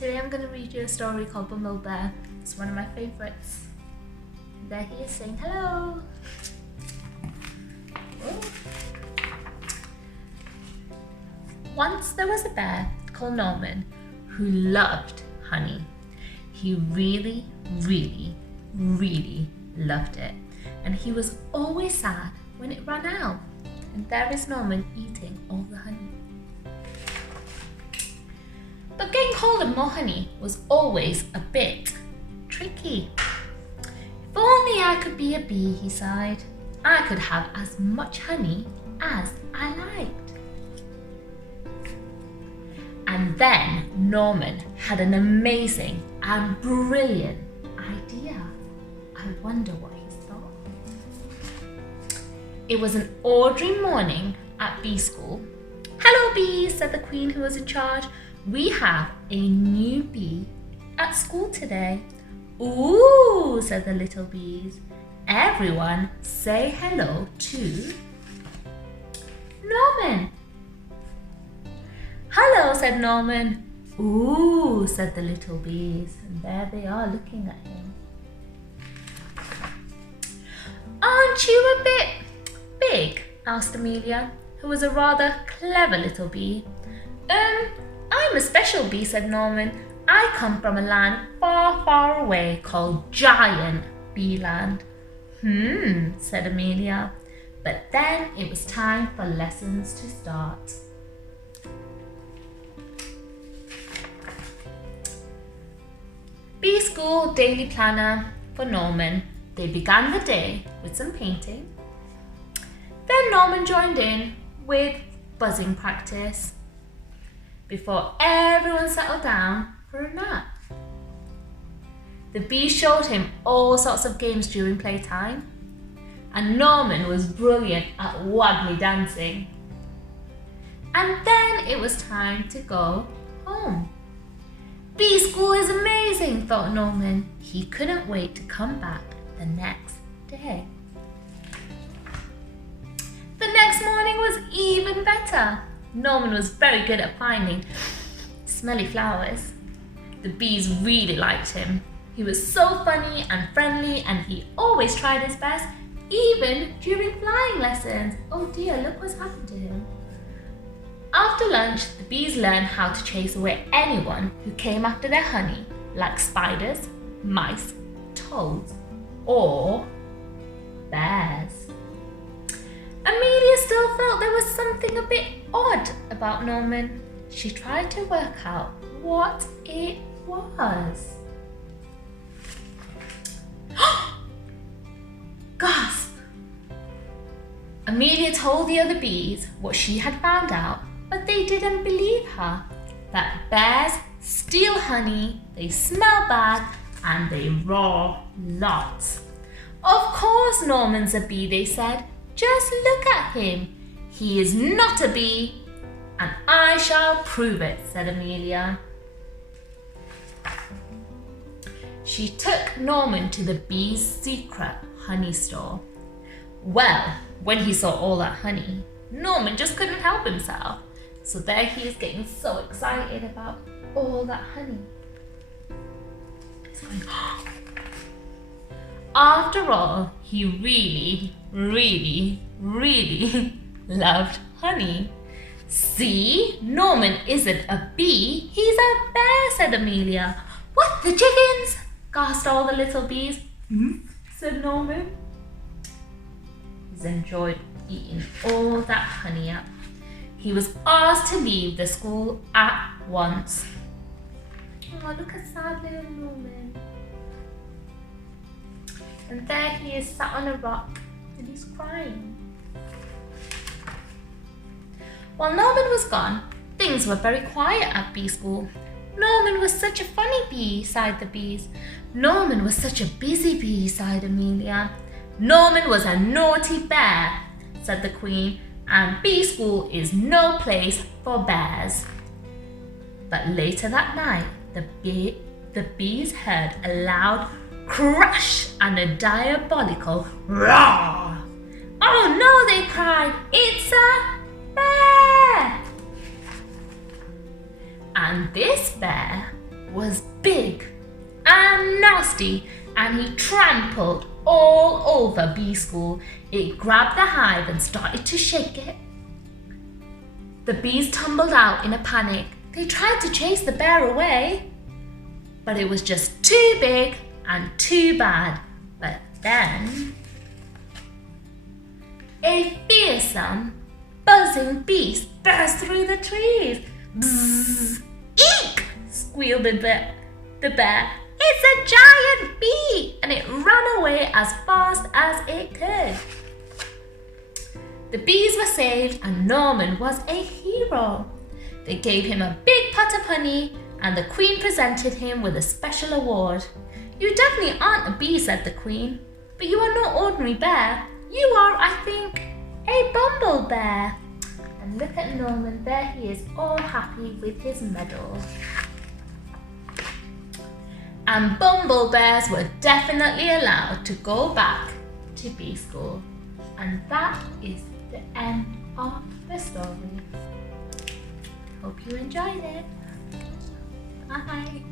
Today I'm going to read you a story called Bumblebear. It's one of my favourites. There he is saying hello. Whoa. Once there was a bear called Norman who loved honey. He really, really, really loved it. And he was always sad when it ran out. And there is Norman eating all the honey. But getting hold of more honey was always a bit tricky. If only I could be a bee, he sighed. I could have as much honey as I liked. And then Norman had an amazing and brilliant idea. I wonder what he thought. It was an ordinary morning at bee school. "Hello, bees," said the queen who was in charge. "We have a new bee at school today." "Ooh," said the little bees. "Everyone say hello to Norman." "Hello," said Norman. "Ooh," said the little bees. And there they are looking at him. "Aren't you a bit big?" asked Amelia, who was a rather clever little bee. I'm a special bee," said Norman. "I come from a land far, far away called Giant Bee Land." Said Amelia. But then it was time for lessons to start. Bee School Daily Planner for Norman. They began the day with some painting. Then Norman joined in with buzzing practice before everyone settled down for a nap. The bees showed him all sorts of games during playtime, and Norman was brilliant at waggly dancing. And then it was time to go home. Bee school is amazing, thought Norman. He couldn't wait to come back the next day. The next morning was even better. Norman was very good at finding smelly flowers. The bees really liked him. He was so funny and friendly, and he always tried his best, even during flying lessons. Oh dear, look what's happened to him. After lunch, the bees learned how to chase away anyone who came after their honey, like spiders, mice, toads, or bears. Amelia still felt there was something a bit odd about Norman. She tried to work out what it was. Gasp! Amelia told the other bees what she had found out, but they didn't believe her. That bears steal honey, they smell bad, and they roar lots. Of course Norman's a bee, they said. Just look at him. He is not a bee, and I shall prove it, said Amelia. She took Norman to the bee's secret honey store. Well, when he saw all that honey, Norman just couldn't help himself. So there he is getting so excited about all that honey. He's going, oh. After all, he really, really, really loved honey. See, Norman isn't a bee, he's a bear, said Amelia. What, the chickens? Gasped all the little bees. Said Norman. He's enjoyed eating all that honey up. He was asked to leave the school at once. Oh, look at sad little Norman. And there he is sat on a rock and he's crying. While Norman was gone, things were very quiet at bee school. Norman was such a funny bee, sighed the bees. Norman was such a busy bee, sighed Amelia. Norman was a naughty bear, said the queen, and bee school is no place for bears. But later that night, the bees heard a loud crash and a diabolical roar. Oh no, they cried, it's a bear! And this bear was big and nasty, and he trampled all over B School. It grabbed the hive and started to shake it. The bees tumbled out in a panic. They tried to chase the bear away, but it was just too big and too bad. But then a fearsome, buzzing beast burst through the trees. Bzzz! Eek! Squealed the bear. It's a giant bee! And it ran away as fast as it could. The bees were saved and Norman was a hero. They gave him a big pot of honey and the Queen presented him with a special award. You definitely aren't a bee, said the Queen, but you are no ordinary bear. You are, I think, a Bumblebear. And look at Norman, there he is, all happy with his medal. And Bumblebears were definitely allowed to go back to B School. And that is the end of the story. Hope you enjoyed it. Bye.